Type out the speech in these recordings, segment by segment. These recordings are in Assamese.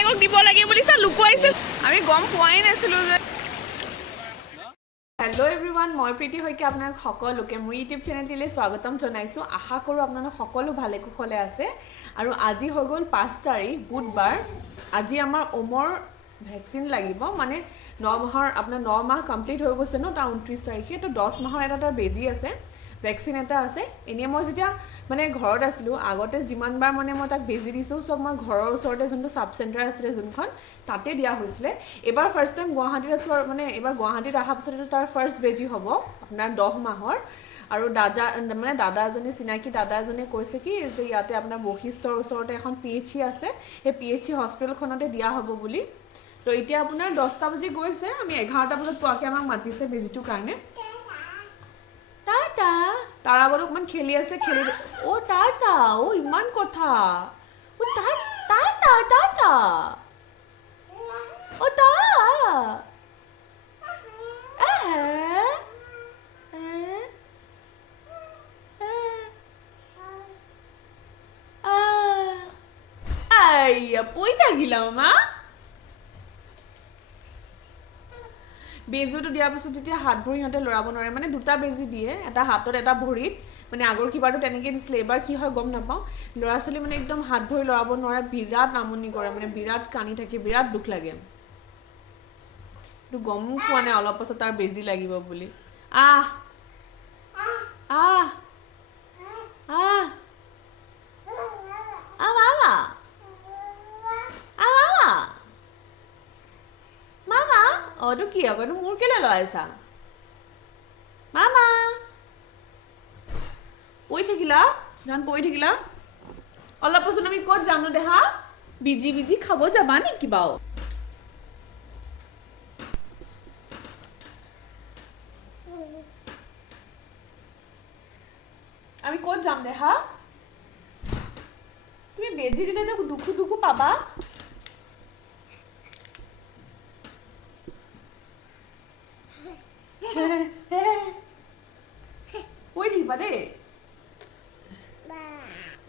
বেলেগক দিব লাগে বুলি চা লুকুৱাইছে আমি গম পোৱাই নাছিলো যে হেল্ল' এভৰিৱান মই প্ৰীতি হৈকে আপোনাক সকলোকে মোৰ ইউটিউব চেনেলটিলৈ স্বাগতম জনাইছোঁ আশা কৰোঁ আপোনালোক সকলো ভালে কুশলে আছে আৰু আজি হৈ গ'ল 5 তাৰিখ বুধবাৰ আজি আমাৰ ওমৰ ভ্যাকচিন লাগিব মানে 9 মাহৰ আপোনাৰ 9 মাহ কমপ্লিট হৈ গৈছে ন তা 29 তাৰিখে তো 10 মাহৰ এটা বেজি আছে ভ্যাকচিন এটা আছে এনে মই যেতিয়া মানে ঘৰত আছিলো আগতে যিমানবাৰ মানে মই তাক বেজি দিছো সব মই ঘৰৰ ওচৰতে যোনটো সাব সেন্টাৰ আছিল যোনখন তাতে দিয়া হৈছিল এবাৰ ফাৰ্স্ট টাইম গুৱাহাটীত আছো মানে এবাৰ গুৱাহাটীত আহা পিছত তাৰ ফাৰ্স্ট বেজি হ'ব আপোনাৰ 10 মাহৰ আৰু দাদা এজনে চিনাকি দাদা এজনে কৈছে কি যে ইয়াতে আপোনাৰ বৈশিষ্ট্যৰ ওচৰতে এখন পিএইচসি আছে এই পিএইচসি হস্পিটেলখনতে দিয়া হ'ব বুলি তো এতিয়া আপোনাৰ 10টা বাজি গৈছে আমি 11টা বজাত পোৱাকে আমাক মাতিছে বেজিটোৰ কাৰণে টাটা তাৰ আগত অকমান খেলি আছে খেলি ও টাটা ও ইমান কথা ও টাটা টাটা ও টা আইয়া পই থাকিলা মামা বেজুটো দিয়াৰ পিছত তেতিয়া হাত ভৰি হতে লৰাব নোৱাৰে মানে দুটা বেজি দিয়ে এটা হাতত এটা ভৰিত মানে আগৰ কিবাটো তেনেকৈ দিছিলে এবাৰ কি হয় গম নাপাওঁ লৰা চলি মানে একদম হাত ভৰি লৰাব নোৱাৰে বিৰাট আমনি কৰে মানে বিৰাট কানি থাকে বিৰাট দুখ লাগে তো গম পোৱা নাই অলপ পাছত তাৰ বেজি লাগিব বুলি আহ আহ আহ মামা মামা অটো কি আকৌ মোৰ কেলে লৰাইছা মামা পই থাকিলা ধান পই থাকিলা অলপ পাছত আমি ক'ত যাম ন দেহা বিজি বিজি খাব যাবা নেকি বাও আমি ক'ত যাম দেহা তুমি বেজি দিলে তো দুখু দুখু পাবা কৈ থাকিবা দেই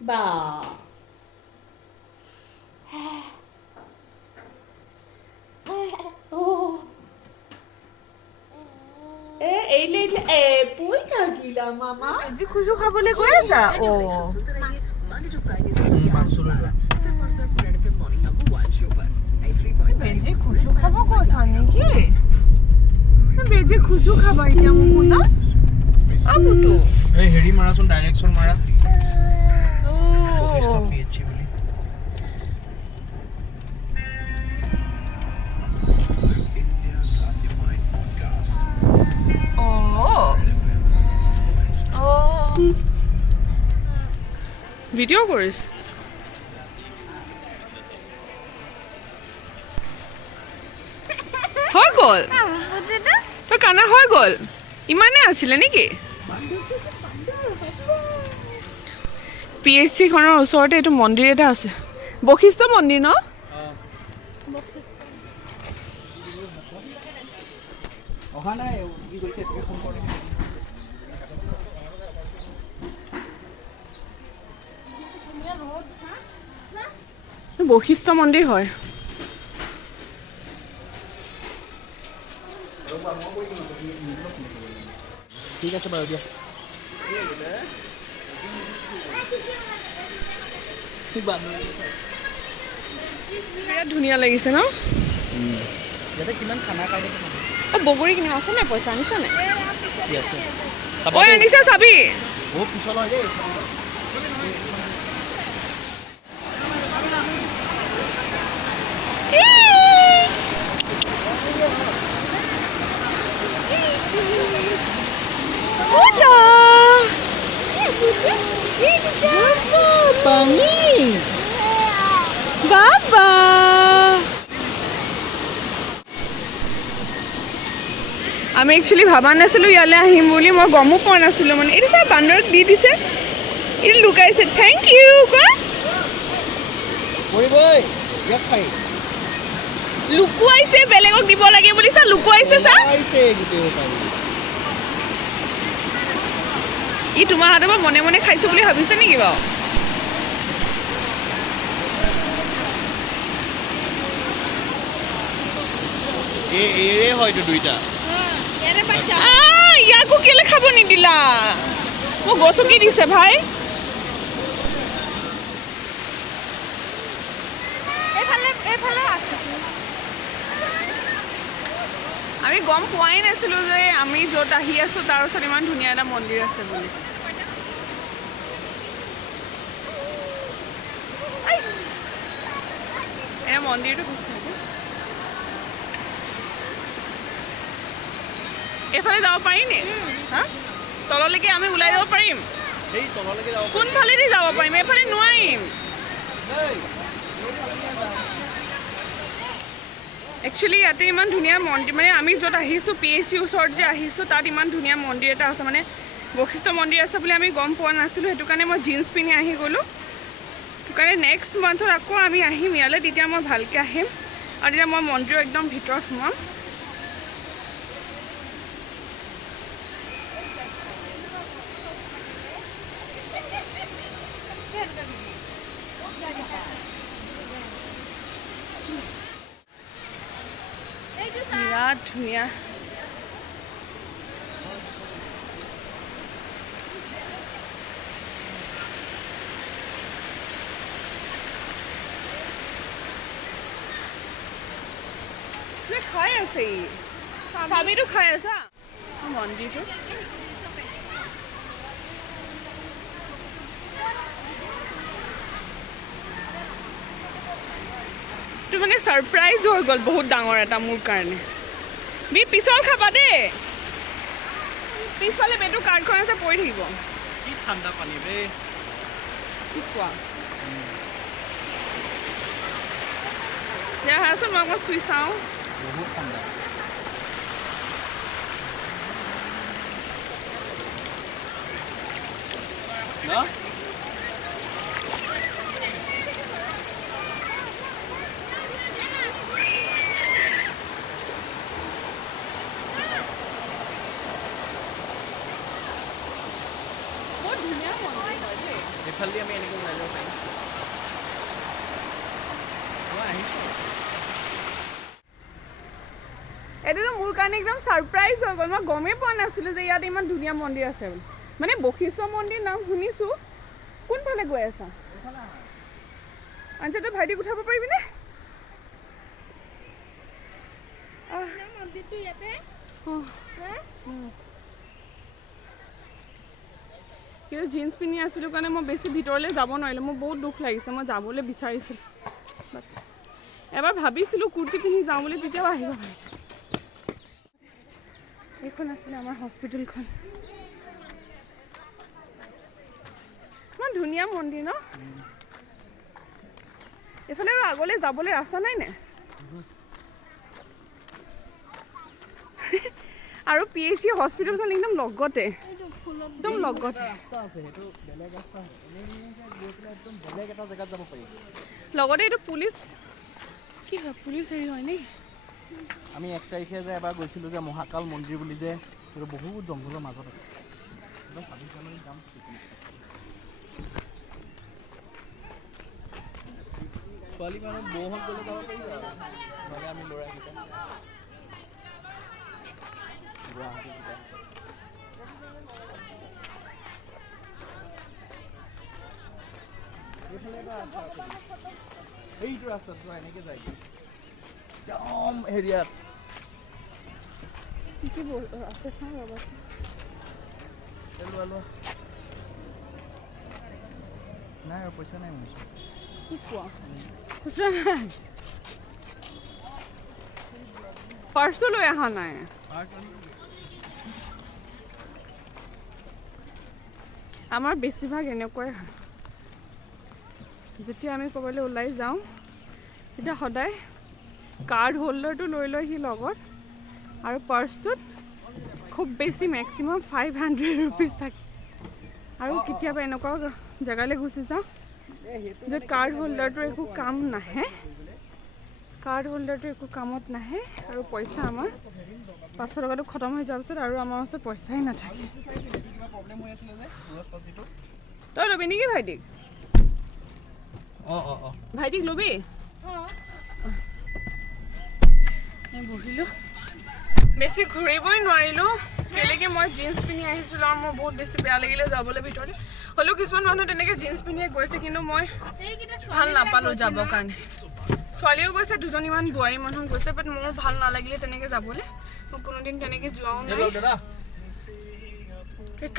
বা এইলে পই থাকিলা মামা আজি খুজু খাবলৈ গৈ আছা বেজি খুজু খাব কৈছা নেকি বেজি খুজু খাবা এতিয়া মোৰ না আবুটো এই হেৰি মাৰাচোন ডাইৰেকচন মাৰা পিএইচসি বুলি ভিডিঅ' কৰিছ হৈ গ'ল তো কানা হৈ গ'ল ইমানে আছিলে নেকি পিএইচসি খনৰ ওচৰতে এইটো মন্দিৰ এটা আছে বৈশিষ্ট্য মন্দিৰ ন অহা নাই কি কৰিছে তুমি ফোন কৰে বৈশিষ্ট্য মন্দিৰ হয় ঠিক আছে বাৰু দিয়া বিৰাট ধুনীয়া লাগিছে ন ইয়াতে কিমান খানা খাই বগৰী কিনিম আছে নে পইচা আনিছা নে কি আছে ঐ আনিছা চাবি বহুত পিছল হয় দেই বাবা আমি একচুৱেলি ভাবা নাছিলো ইয়ালৈ আহিম বুলি মই গমো পোৱা নাছিলো মানে এইটো চব বান্দৰক দি দিছে এইটো লুকাইছে থেংক ইউ লুকুৱাইছে বেলেগক দিব লাগে বুলি চা লুকুৱাইছে চা ই তোমাৰ হাতৰ পৰা মনে মনে খাইছো বুলি ভাবিছে নেকি বাৰু এৰে হয়তো দুইটা ইয়াকো কেলে খাব নিদিলা মোক গছকি দিছে ভাই আমি গম পোৱাই নাছিলোঁ যে আমি য'ত আহি আছোঁ তাৰ ওচৰত ইমান ধুনীয়া এটা মন্দিৰ আছে বুলি এয়া মন্দিৰটো কৈছে এইফালে যাব পাৰি নি হা তললৈকে আমি ওলাই যাব পাৰিম এই তললৈকে যাব কোনফালেদি যাব পাৰিম এইফালে নোৱাৰিম একচুৱেলি ইয়াতে ইমান ধুনীয়া মন্দিৰ মানে আমি য'ত আহিছোঁ PHC ওচৰত যে আহিছোঁ তাত ইমান ধুনীয়া মন্দিৰ এটা আছে মানে বশিষ্ঠ মন্দিৰ আছে বুলি আমি গম পোৱা নাছিলোঁ সেইটো কাৰণে মই জিন্স পিন্ধি আহি গ'লোঁ সেইটো কাৰণে নেক্সট মান্থত আকৌ আমি আহিম ইয়ালৈ তেতিয়া মই ভালকৈ আহিম আৰু তেতিয়া মই মন্দিৰৰ একদম ভিতৰত সোমাম বিৰাট ধুনীয়া খাই আছে চাবিটো খাই আছা মন্দিৰটো এইটো মানে ছাৰপ্ৰাইজ হৈ গ'ল বহুত ডাঙৰ এটা মোৰ কাৰণে বি পিছল খাবা দেই পিছফালে বেটো কাৰ্ডখন আছে পৰি থাকিব কি ঠাণ্ডা পানী বে কি কোৱা আহাচোন মই অকণ চুই চাওঁ বহুত ঠাণ্ডা ন এইফালেদি আমি এনেকৈ ওলাই যাব পাৰিম মই আহিছোঁ এইটোতো মোৰ কাৰণে একদম ছাৰপ্ৰাইজ হৈ গ'ল মই গমেই পোৱা নাছিলোঁ যে ইয়াত ইমান ধুনীয়া মন্দিৰ আছে বুলি মানে বশিষ্ঠ মন্দিৰ নাম শুনিছোঁ কোনফালে গৈ আছা আনচা তই ভাইটিক উঠাব পাৰিবিনে কিন্তু জিন্স পিন্ধি আছিলোঁ কাৰণে মই বেছি ভিতৰলৈ যাব নোৱাৰিলোঁ মোৰ বহুত দুখ লাগিছে মই যাবলৈ বিচাৰিছিলোঁ এবাৰ ভাবিছিলোঁ কুৰ্তি পিন্ধি যাওঁ বুলি তেতিয়াও আহিব পাৰিম এইখন আছিলে আমাৰ হস্পিটেলখন ইমান ধুনীয়া মন্দিৰ ন এইফালে আৰু আগলৈ যাবলৈ ৰাস্তা নাই নে আৰু PHC হস্পিটেলখন একদম লগতে একদম লগতে লগতে এইটো পুলিচ কি হয় পুলিচ হেৰি হয় নেকি আমি 1 তাৰিখে যে এবাৰ গৈছিলোঁ যে মহাকাল মন্দিৰ বুলি যে সেইটো বহুত জংঘলৰ মাজত আছে একদম 26 জানুৱাৰীত যাম ছোৱালী মানুহ বৌহঁত গ'লে যাব পাৰিব নহ'লে আমি ল'ৰাকেইটা গুৱাহাটীকেইটা এইফালে এটা ৰাস্তা আছে এইটো ৰাস্তাটো এনেকৈ যায় একদম হেৰিয়াত কি আছে চাওঁ ৰ'বাচোন লোৱা লোৱা নাই আৰু পইচা নাই মোৰ কি কোৱা খুচুৰা নাই পাৰ্চো লৈ অহা নাই আমাৰ বেছিভাগ এনেকুৱাই হয় যেতিয়া আমি ক'ৰবালৈ ওলাই যাওঁ তেতিয়া সদায় কাৰ্ড হোল্ডাৰটো লৈ সি লগত আৰু পাৰ্চটোত খুব বেছি মেক্সিমাম 500 ৰুপিজ থাকে আৰু কেতিয়াবা এনেকুৱা জেগালৈ গুচি যাওঁ য'ত কাৰ্ড হোল্ডাৰটোৰ একো কাম নাহে কাৰ্ড হোল্ডাৰটো একো কামত নাহে আৰু পইচা আমাৰ 500 টকাটো খতম হৈ যোৱাৰ পিছত আৰু আমাৰ ওচৰত পইচাই নাথাকে তই ল'বি নেকি ভাইটিক ভাইটিক ল'বি বহিলোঁ বেছি ঘূৰিবই নোৱাৰিলোঁ কেলেকে মই জিন্স পিন্ধি আহিছিলোঁ আৰু মোৰ বহুত বেছি বেয়া লাগিলে যাবলৈ ভিতৰলৈ হ'লেও কিছুমান মানুহ তেনেকৈ জিন্স পিন্ধিয়ে গৈছে কিন্তু মই ভাল নাপালোঁ যাবৰ কাৰণে ছোৱালীও গৈছে দুজনীমান বোৱাৰী মানুহ গৈছে বাট মোৰ ভাল নালাগিলে তেনেকৈ যাবলৈ মই কোনোদিন তেনেকৈ যোৱাও নাই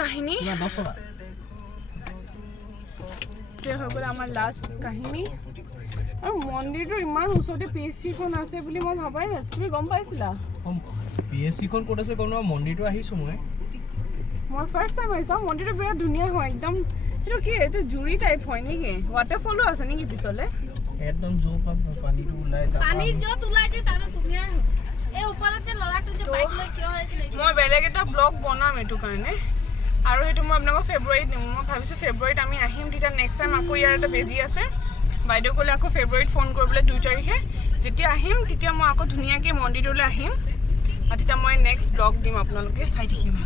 কাহিনী এইটোৱে হৈ গ'ল আমাৰ লাষ্ট কাহিনী আৰু মন্দিৰটো ইমান ওচৰতে PSCখন আছে বুলি মই ভাবাই নাছিলোঁ তুমি গম পাইছিলা PSCখন ক'ত আছে গম নাপাওঁ মন্দিৰটো আহিছোঁ মই ফাৰ্ষ্ট টাইম আহিছোঁ মন্দিৰটো বিৰাট ধুনীয়া হয় একদম এইটো কি এইটো জুৰি টাইপ হয় নেকি ৱাটাৰফলো আছে নেকি পিছলে একদম জোৰ পানীটো ওলাই পানী য'ত ওলাই যে তাতে ধুনীয়া হয় এই ওপৰত যে ল'ৰাটো যে বাইক লৈ কিয় হৈছিলে মই বেলেগ এটা ব্লগ বনাম এইটো কাৰণে আৰু সেইটো মই আপোনালোকক ফেব্ৰুৱাৰীত দিম মই ভাবিছোঁ ফেব্ৰুৱাৰীত আমি আহিম তেতিয়া নেক্সট টাইম আকৌ ইয়াৰ এটা বেজি আছে বাইদেউ ক'লে আকৌ ফেব্ৰুৱাৰীত ফোন কৰিবলৈ 2 তাৰিখে যেতিয়া আহিম তেতিয়া মই আকৌ ধুনীয়াকৈ মন্দিৰটোলৈ আহিম আৰু তেতিয়া মই নেক্সট ব্লগ দিম আপোনালোকে চাই থাকিব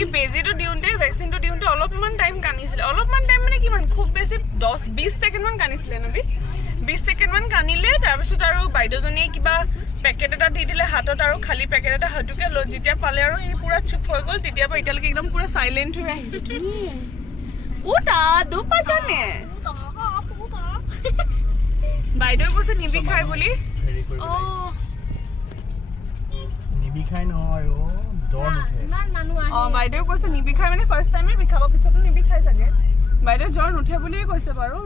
এই বেজিটো দিওঁতে ভেকচিনটো দিওঁতে অলপমান টাইম কান্দিছিলে অলপমান টাইম মানে কিমান খুব বেছি 10-20 ছেকেণ্ডমান কান্দিছিলে নবী 20 ছেকেণ্ডমান কান্দিলে তাৰপিছত আৰু বাইদেউজনীয়ে কিবা পেকেট এটা দি দিলে হাতত আৰু খালী পেকেট এটা হয়টোকে লৈ যেতিয়া পালে আৰু এই পূৰা চুপ হৈ গ'ল তেতিয়াৰ পৰা এতিয়ালৈকে একদম পূৰা চাইলেণ্ট হৈ আহিছে উটা দুপাজানে বাইদেউ কৈছে নিবিষাই বুলি অঁ নিবিষাই নহয় জ্বৰ নুঠে ইমান মানুহ আহে অঁ বাইদেউ কৈছে নিবিষাই মানে ফাৰ্ষ্ট টাইমে বিষাব পিছতো নিবিষাই চাগে বাইদেউ জ্বৰ নুঠে বুলিয়ে কৈছে বাৰু